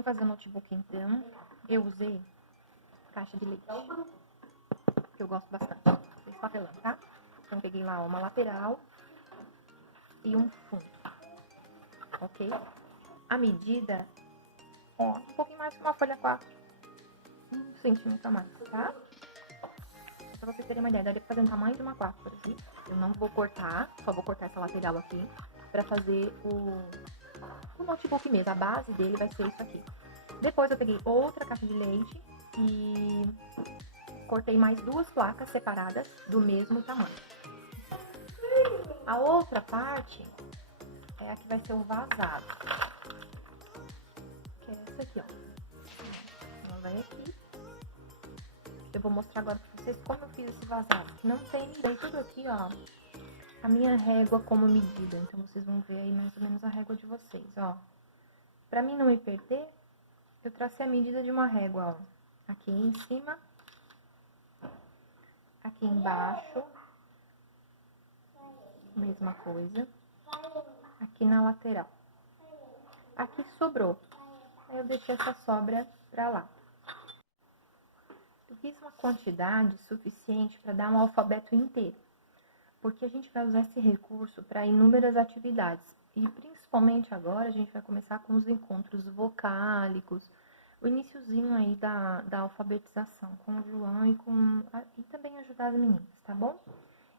vamos fazer o notebook então. Eu usei caixa de leite, que eu gosto bastante. Esse papelão, tá? Então, eu peguei lá uma lateral e um fundo, ok? A medida, ó, um pouquinho mais que uma folha 4, 1 centímetro a mais, tá? Pra vocês terem uma ideia, daria pra fazer um tamanho de uma 4 por aqui. Eu não vou cortar, só vou cortar essa lateral aqui pra fazer o notebook mesmo. A base dele vai ser isso aqui. Depois eu peguei outra caixa de leite e cortei mais 2 placas separadas do mesmo tamanho. A outra parte é a que vai ser o vazado, que é essa aqui, ó. Ela vai aqui. Eu vou mostrar agora pra vocês como eu fiz esse vazado. Não tem ninguém, tudo aqui, ó, a minha régua como medida. Então, vocês vão ver aí mais ou menos a régua de vocês, ó. Pra mim não me perder, eu tracei a medida de uma régua, ó. Aqui em cima, aqui embaixo, mesma coisa. Aqui na lateral. Aqui sobrou. Aí eu deixei essa sobra pra lá. Eu fiz uma quantidade suficiente para dar um alfabeto inteiro, porque a gente vai usar esse recurso para inúmeras atividades. E principalmente agora a gente vai começar com os encontros vocálicos, o iniciozinho aí da alfabetização com o João e também ajudar as meninas, tá bom?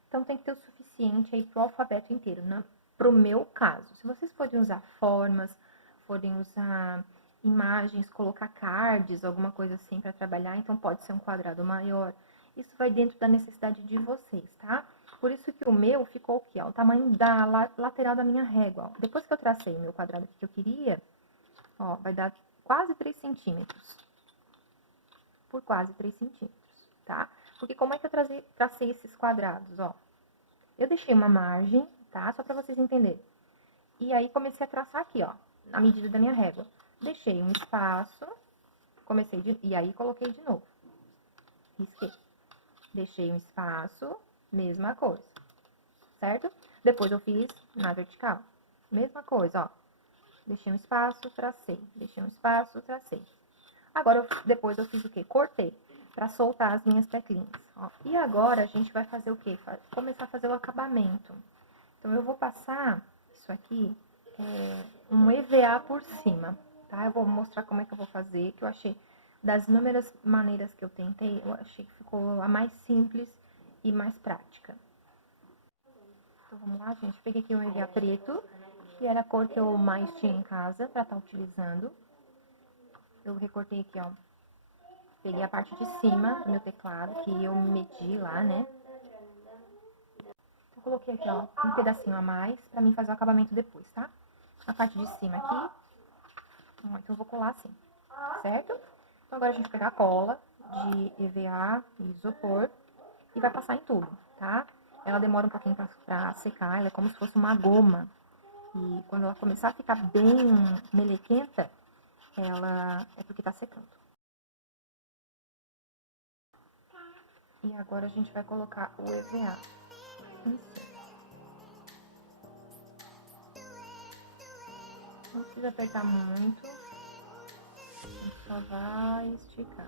Então tem que ter o suficiente aí pro alfabeto inteiro, né? Pro meu caso. Se vocês forem usar formas, forem usar imagens, colocar cards, alguma coisa assim para trabalhar, então pode ser um quadrado maior. Isso vai dentro da necessidade de vocês, tá? Por isso que o meu ficou aqui, ó, o tamanho da lateral da minha régua, ó. Depois que eu tracei o meu quadrado que eu queria, ó, vai dar quase 3 centímetros. Por quase 3 centímetros, tá? Porque como é que eu tracei esses quadrados, ó? Eu deixei uma margem, tá? Só pra vocês entenderem. E aí, comecei a traçar aqui, ó, a medida da minha régua. Deixei um espaço, e aí coloquei de novo. Risquei. Deixei um espaço, mesma coisa, certo? Depois eu fiz na vertical. Mesma coisa, ó. Deixei um espaço, tracei. Deixei um espaço, tracei. Agora, depois eu fiz o quê? Cortei, pra soltar as minhas teclinhas, ó. E agora, a gente vai fazer o quê? Começar a fazer o acabamento. Então, eu vou passar isso aqui, um EVA por cima, tá? Eu vou mostrar como é que eu vou fazer, que eu achei, das inúmeras maneiras que eu tentei, eu achei que ficou a mais simples e mais prática. Então, vamos lá, gente. Peguei aqui um EVA preto, que era a cor que eu mais tinha em casa pra estar utilizando. Eu recortei aqui, ó. Peguei a parte de cima do meu teclado, que eu medi lá, né? Eu coloquei aqui, ó, um pedacinho a mais pra mim fazer o acabamento depois, tá? A parte de cima aqui. Ó, então, eu vou colar assim, certo? Então, agora a gente vai pegar a cola de EVA e isopor e vai passar em tudo, tá? Ela demora um pouquinho pra secar, ela é como se fosse uma goma. E quando ela começar a ficar bem melequenta, ela é porque tá secando. E agora a gente vai colocar o EVA em cima. Não precisa apertar muito, a gente só vai esticar.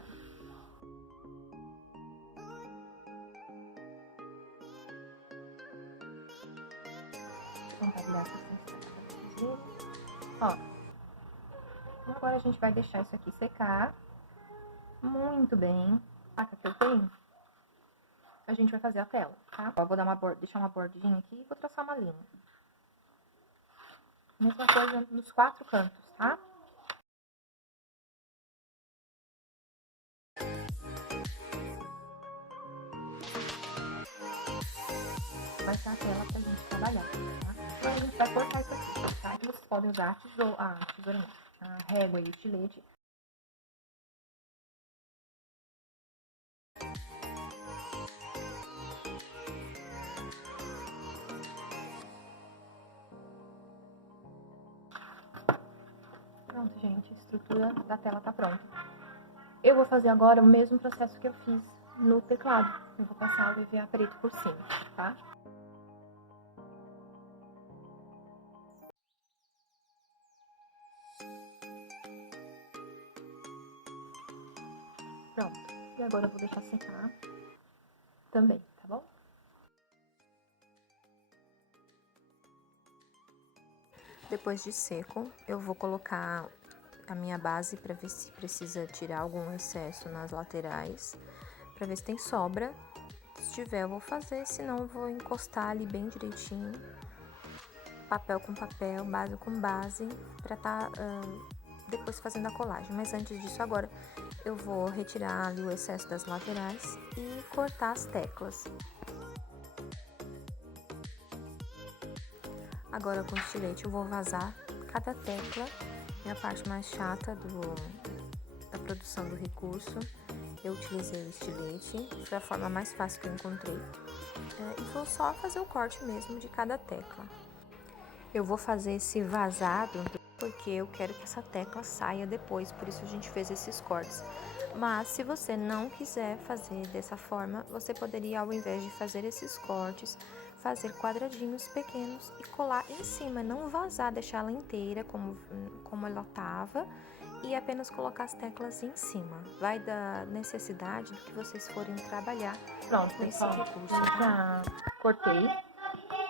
Vou tentar virar assim, ó. Agora a gente vai deixar isso aqui secar muito bem. A faca que eu tenho, a gente vai fazer a tela, tá? Ó, vou deixar uma bordinha aqui e vou traçar uma linha. Mesma coisa nos 4 cantos, tá? Vai ser a tela pra gente trabalhar, tá? Então, a gente vai cortar isso aqui, tá? Então, vocês podem usar a tesoura não, a régua e o estilete. Pronto, gente, a estrutura da tela tá pronta. Eu vou fazer agora o mesmo processo que eu fiz no teclado. Eu vou passar o EVA preto por cima, tá? Pronto. E agora eu vou deixar secar também, tá bom? Depois de seco, eu vou colocar a minha base para ver se precisa tirar algum excesso nas laterais, para ver se tem sobra. Se tiver, eu vou fazer, senão eu vou encostar ali bem direitinho, papel com papel, base com base, para tá depois fazendo a colagem. Mas antes disso, agora eu vou retirar ali o excesso das laterais e cortar as teclas. Agora com o estilete eu vou vazar cada tecla, é a parte mais chata da produção do recurso. Eu utilizei o estilete, foi a forma mais fácil que eu encontrei. E vou só fazer o corte mesmo de cada tecla. Eu vou fazer esse vazado porque eu quero que essa tecla saia depois, por isso a gente fez esses cortes. Mas se você não quiser fazer dessa forma, você poderia, ao invés de fazer esses cortes, fazer quadradinhos pequenos e colar em cima, não vazar, deixar ela inteira como ela estava e apenas colocar as teclas em cima. Vai da necessidade do que vocês forem trabalhar. Pronto, pessoal, recurso, eu já cortei.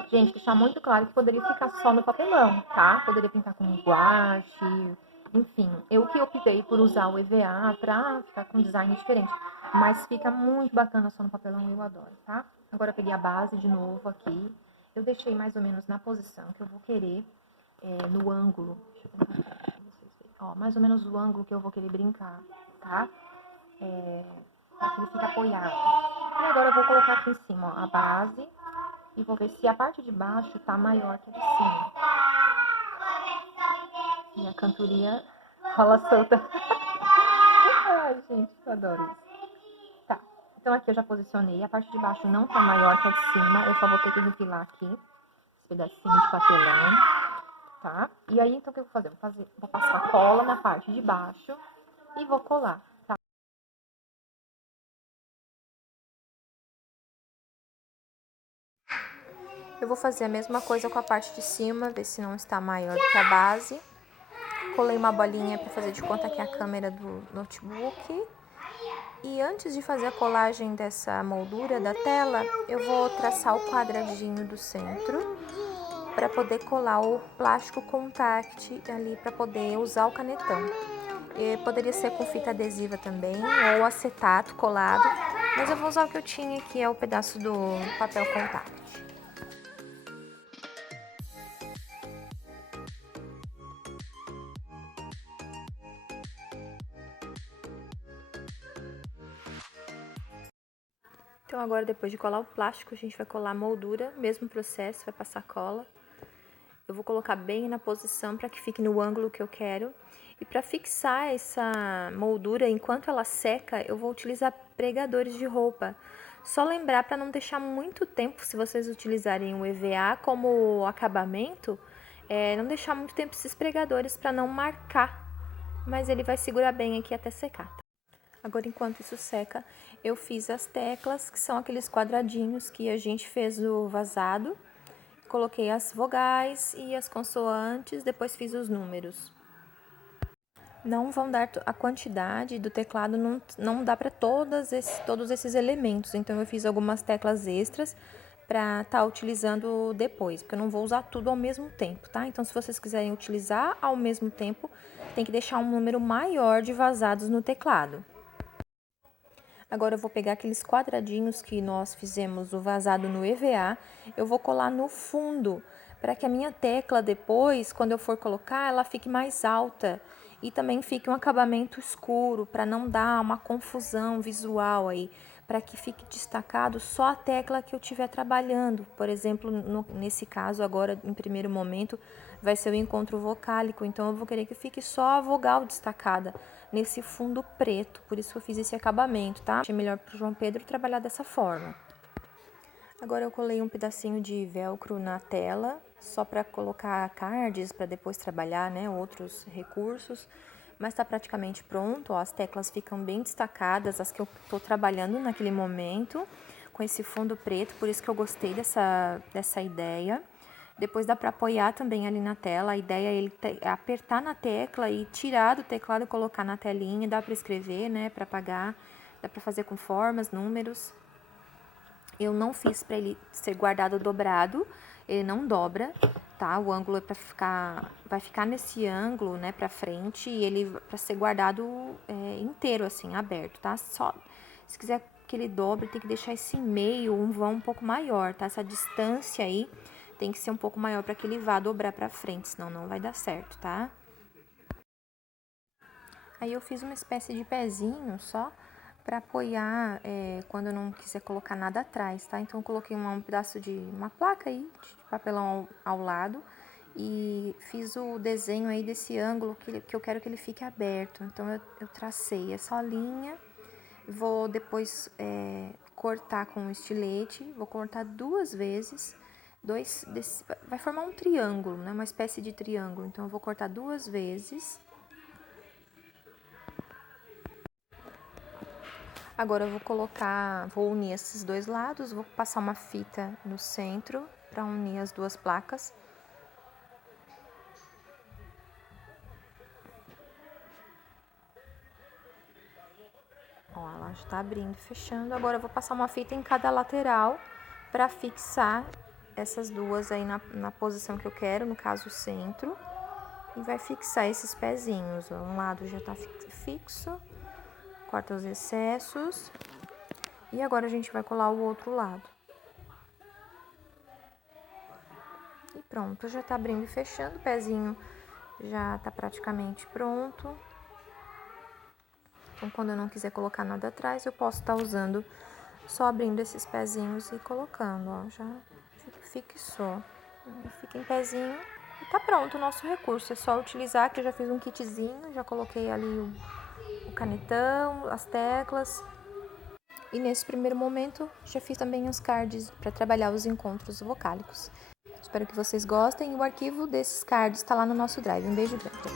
Gente, deixar muito claro que poderia ficar só no papelão, tá? Poderia pintar com guache, enfim. Eu que optei por usar o EVA pra ficar com um design diferente. Mas fica muito bacana só no papelão, eu adoro, tá? Agora eu peguei a base de novo aqui. Eu deixei mais ou menos na posição que eu vou querer, no ângulo. Deixa eu colocar aqui pra vocês verem. Ó, mais ou menos o ângulo que eu vou querer brincar, tá? Pra que ele fique apoiado. E agora eu vou colocar aqui em cima, ó, a base. E vou ver se a parte de baixo tá maior que a de cima. E a cantoria rola solta. Ai, gente, eu adoro isso. Tá, então aqui eu já posicionei. A parte de baixo não tá maior que a de cima. Eu só vou ter que refilar aqui esse pedacinho de papelão, tá? E aí, então, o que eu vou fazer? Vou passar cola na parte de baixo e vou colar, tá? Eu vou fazer a mesma coisa com a parte de cima, ver se não está maior do que a base. Colei uma bolinha para fazer de conta que é a câmera do notebook. E antes de fazer a colagem dessa moldura da tela, eu vou traçar o quadradinho do centro para poder colar o plástico contact ali para poder usar o canetão. E poderia ser com fita adesiva também ou acetato colado, mas eu vou usar o que eu tinha, que é o pedaço do papel contact. Então agora, depois de colar o plástico, a gente vai colar a moldura, mesmo processo, vai passar cola. Eu vou colocar bem na posição para que fique no ângulo que eu quero. E para fixar essa moldura, enquanto ela seca, eu vou utilizar pregadores de roupa. Só lembrar para não deixar muito tempo, se vocês utilizarem o EVA como acabamento, não deixar muito tempo esses pregadores para não marcar. Mas ele vai segurar bem aqui até secar, tá? Agora, enquanto isso seca, eu fiz as teclas, que são aqueles quadradinhos que a gente fez o vazado. Coloquei as vogais e as consoantes, depois fiz os números. Não vão dar a quantidade do teclado, não dá para todos esses elementos. Então, eu fiz algumas teclas extras para estar utilizando depois, porque eu não vou usar tudo ao mesmo tempo, tá? Então, se vocês quiserem utilizar ao mesmo tempo, tem que deixar um número maior de vazados no teclado. Agora eu vou pegar aqueles quadradinhos que nós fizemos o vazado no EVA, eu vou colar no fundo, para que a minha tecla depois, quando eu for colocar, ela fique mais alta e também fique um acabamento escuro, para não dar uma confusão visual aí, para que fique destacado só a tecla que eu estiver trabalhando. Por exemplo, nesse caso agora, em primeiro momento, vai ser o encontro vocálico, então eu vou querer que fique só a vogal destacada nesse fundo preto, por isso que eu fiz esse acabamento, tá? Achei melhor pro João Pedro trabalhar dessa forma. Agora eu colei um pedacinho de velcro na tela, só para colocar cards, para depois trabalhar, né, outros recursos, mas tá praticamente pronto, ó, as teclas ficam bem destacadas, as que eu tô trabalhando naquele momento, com esse fundo preto, por isso que eu gostei dessa ideia. Depois dá para apoiar também ali na tela, a ideia é ele apertar na tecla e tirar do teclado e colocar na telinha, dá para escrever, né, para apagar. dá pra fazer com formas, números. Eu não fiz pra ele ser guardado dobrado, ele não dobra, tá? O ângulo é pra ficar, vai ficar nesse ângulo, né, pra frente, e ele pra ser guardado inteiro, assim, aberto, tá? Só, se quiser que ele dobre, tem que deixar esse meio, um vão um pouco maior, tá? Essa distância aí tem que ser um pouco maior pra que ele vá dobrar pra frente, senão não vai dar certo, tá? Aí eu fiz uma espécie de pezinho só para apoiar quando eu não quiser colocar nada atrás, tá? Então eu coloquei um pedaço de uma placa aí de papelão ao lado e fiz o desenho aí desse ângulo que eu quero que ele fique aberto. Então eu tracei essa linha, vou depois cortar com um estilete, vou cortar 2 vezes. Vai formar um triângulo, né? Uma espécie de triângulo. Então eu vou cortar 2 vezes. Agora eu vou unir esses 2 lados, vou passar uma fita no centro para unir as 2 placas. Ó, ela já tá abrindo e fechando. Agora eu vou passar uma fita em cada lateral para fixar essas 2 aí na posição que eu quero, no caso o centro. E vai fixar esses pezinhos, ó. Um lado já tá fixo, corta os excessos. E agora a gente vai colar o outro lado. E pronto, já tá abrindo e fechando, o pezinho já tá praticamente pronto. Então, quando eu não quiser colocar nada atrás, eu posso estar usando só abrindo esses pezinhos e colocando, ó, já fixou. Fica em pezinho e tá pronto o nosso recurso. É só utilizar, que eu já fiz um kitzinho, já coloquei ali o canetão, as teclas. E nesse primeiro momento, já fiz também os cards para trabalhar os encontros vocálicos. Espero que vocês gostem e o arquivo desses cards está lá no nosso Drive. Um beijo grande.